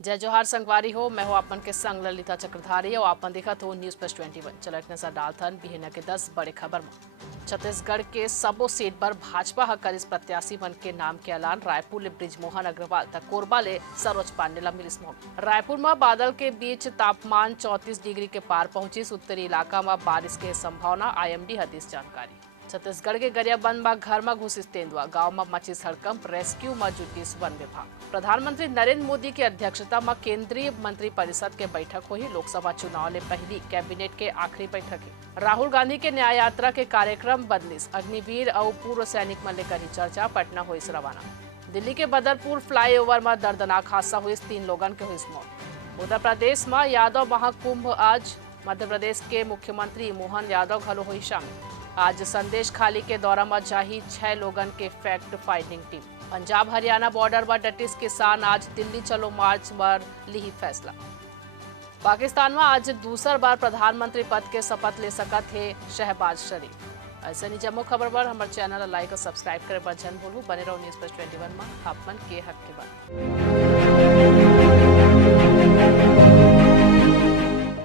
जय जोहार संगवारी हो। मैं हूँ आपन के संग ललिता चक्रधारी और आपन देखत हो न्यूज प्लस 21। चलो एक नजर डालथन बिहना के 10 बड़े खबर में। छत्तीसगढ़ के सबो सीट पर भाजपा ह करिस प्रत्याशी मन के नाम के ऐलान। रायपुर ले ब्रिजमोहन अग्रवाल तक कोरबा ले सरोज पांडे ला मिलिस मौका। रायपुर में बादल के बीच तापमान 34 डिग्री के पार पहुंचिस। उत्तरी इलाका में बारिश के संभावना। IMD हदीस जानकारी। छत्तीसगढ़ के गरियाबंद में घर में घुसिस तेंदुआ। गांव में मचिस हड़कंप। रेस्क्यू में जुटिस वन विभाग। प्रधानमंत्री नरेंद्र मोदी की अध्यक्षता में केंद्रीय मंत्रिपरिषद के बैठक हुई। लोकसभा चुनाव ले पहली कैबिनेट के आखिरी बैठक है। राहुल गांधी के न्याय यात्रा के कार्यक्रम बदलिस। अग्निवीर और पूर्व सैनिक मन लेकर ही चर्चा। पटना हुई रवाना। दिल्ली के बदरपुर फ्लाईओवर में दर्दनाक हादसा हुई। 3 लोगों के हुई मौत। उत्तर प्रदेश में यादव महाकुंभ आज। मध्य प्रदेश के मुख्यमंत्री मोहन यादव घलो हुई शामिल। आज संदेश खाली के दौरा में जाही 6 लोगों के fact finding team. Punjab Haryana border पर डटिस किसान। आज दिल्ली चलो मार्च पर ली फैसला। पाकिस्तान में आज दूसरा बार प्रधानमंत्री पद के शपथ ले सकत है शहबाज शरीफ। ऐसे ही जम्मू खबर पर हमारे चैनल लाइक और सब्सक्राइब करे पर जन बोलू। बने रहो न्यूज प्लस 21 में आपमन के हक के बाद।